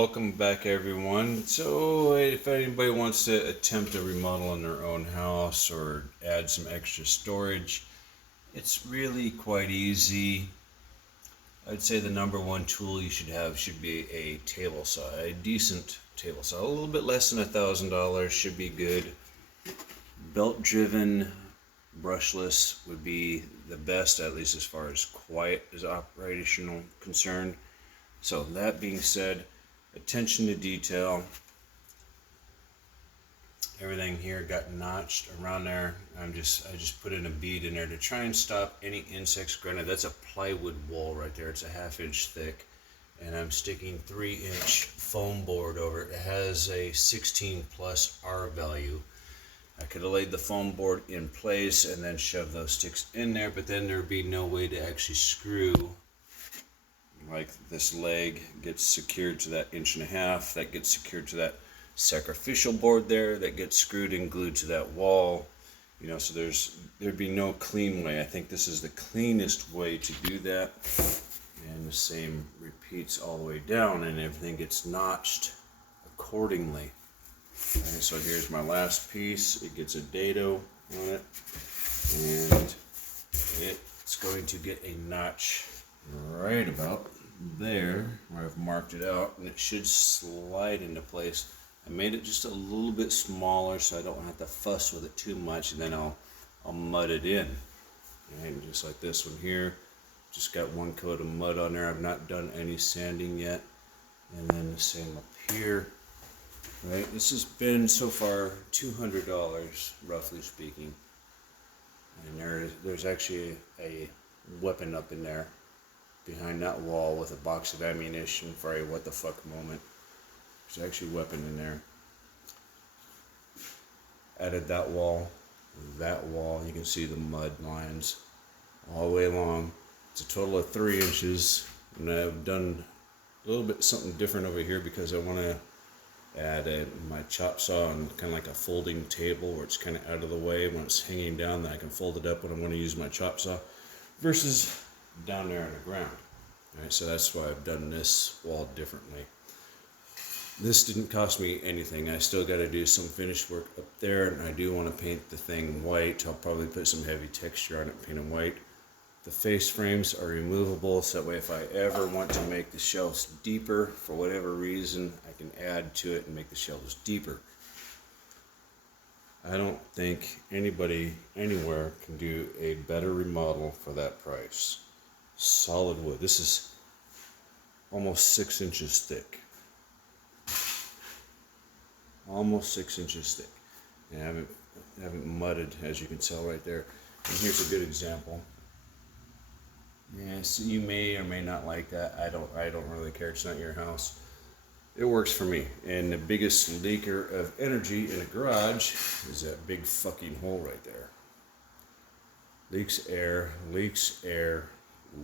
welcome back everyone. So if anybody wants to attempt a remodel in their own house or add some extra storage, it's really quite easy. I'd say the number one tool you should have should be a table saw, a decent table saw. A little bit less than $1,000 should be good. Belt driven, brushless would be the best, at least as far as quiet is operational concerned. So that being said, attention to detail. Everything here got notched around there. I just put in a bead in there to try and stop any insects. Granted, that's a plywood wall right there. It's a 1/2 inch thick, and I'm sticking 3-inch foam board over it. It has a 16 plus R value. I could have laid the foam board in place and then shoved those sticks in there, but then there'd be no way to actually screw. Like this leg gets secured to that 1.5 inches, that gets secured to that sacrificial board there, that gets screwed and glued to that wall. So there'd be no clean way. I think this is the cleanest way to do that. And the same repeats all the way down, and everything gets notched accordingly. Alright, so here's my last piece. It gets a dado on it, and it's going to get a notch right about there where I've marked it out, and it should slide into place. I made it just a little bit smaller so I don't have to fuss with it too much, and then I'll mud it in. And just like this one here, just got one coat of mud on there. I've not done any sanding yet. And then the same up here. Right, this has been so far $200 roughly speaking, and there's actually a weapon up in there behind that wall with a box of ammunition for a what the fuck moment. There's actually a weapon in there. Added that wall, you can see the mud lines all the way along. It's a total of 3 inches, and I've done a little bit something different over here because I want to add my chop saw and kind of like a folding table where it's kind of out of the way. When it's hanging down, then I can fold it up when I want to use my chop saw, versus down there on the ground. Alright, so that's why I've done this wall differently. This didn't cost me anything. I still got to do some finish work up there, and I do want to paint the thing white. I'll probably put some heavy texture on it, paint them white. The face frames are removable, so that way if I ever want to make the shelves deeper for whatever reason, I can add to it and make the shelves deeper. I don't think anybody anywhere can do a better remodel for that price. Solid wood. This is almost 6 inches thick. Almost 6 inches thick. And I haven't mudded, as you can tell right there. And here's a good example. Yes, you may or may not like that. I don't really care. It's not your house. It works for me. And the biggest leaker of energy in a garage is that big fucking hole right there. Leaks air, leaks air,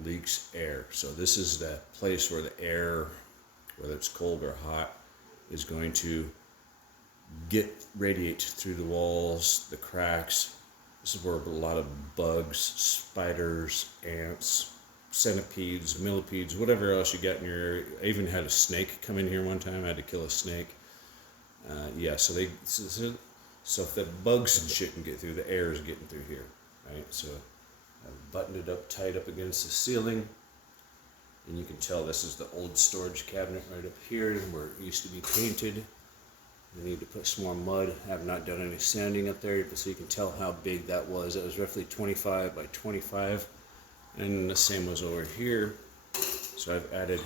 leaks air. So this is that place where the air, whether it's cold or hot, is going to radiate through the walls, the cracks. This is where a lot of bugs, spiders, ants, centipedes, millipedes, whatever else you got in your area. I even had a snake come in here one time. I had to kill a snake. So if the bugs and shit can get through, the air is getting through here, right? So I've buttoned it up tight up against the ceiling, and you can tell this is the old storage cabinet right up here where it used to be painted. I need to put some more mud. I have not done any sanding up there, so you can tell how big that was. It was roughly 25 by 25. And the same was over here. So I've added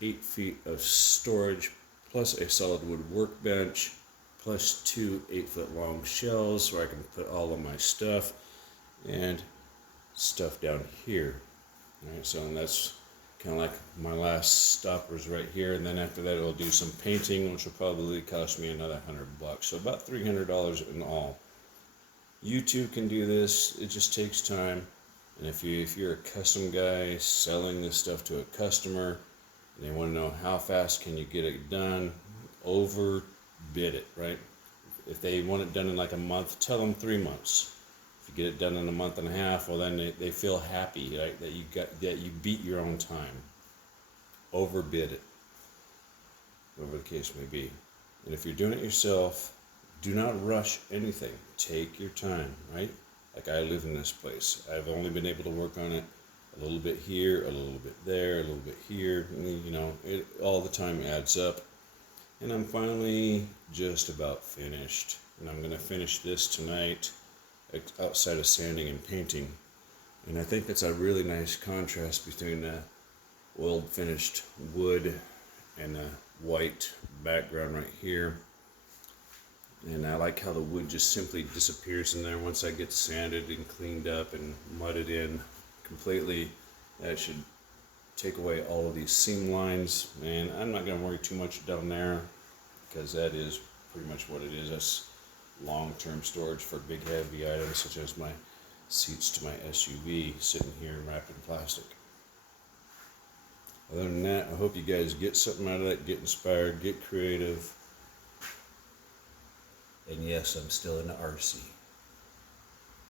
8 feet of storage, plus a solid wood workbench, plus 2 8-foot long shelves where I can put all of my stuff, and stuff down here. Alright, so that's kind of like my last stop was right here, and then after that I'll do some painting, which will probably cost me another $100. So about $300 in all. You too can do this. It just takes time. And if you're a custom guy selling this stuff to a customer, and they want to know how fast can you get it done, overbid it, right? If they want it done in like a month, tell them 3 months. If you get it done in a month and a half, well then they feel happy, right? That you beat your own time. Overbid it. whatever the case may be. And if you're doing it yourself, do not rush anything. Take your time, right? Like I live in this place. I've only been able to work on it a little bit here, a little bit there, a little bit here. You know, it all the time adds up. And I'm finally just about finished. And I'm going to finish this tonight outside of sanding and painting. And I think it's a really nice contrast between the oiled finished wood and the white background right here. And I like how the wood just simply disappears in there once I get sanded and cleaned up and mudded in completely. That should take away all of these seam lines. And I'm not going to worry too much down there because that is pretty much what it is. That's long-term storage for big heavy items such as my seats to my SUV sitting here wrapped in plastic. Other than that, I hope you guys get something out of that, get inspired, get creative. And yes, I'm still in the RC.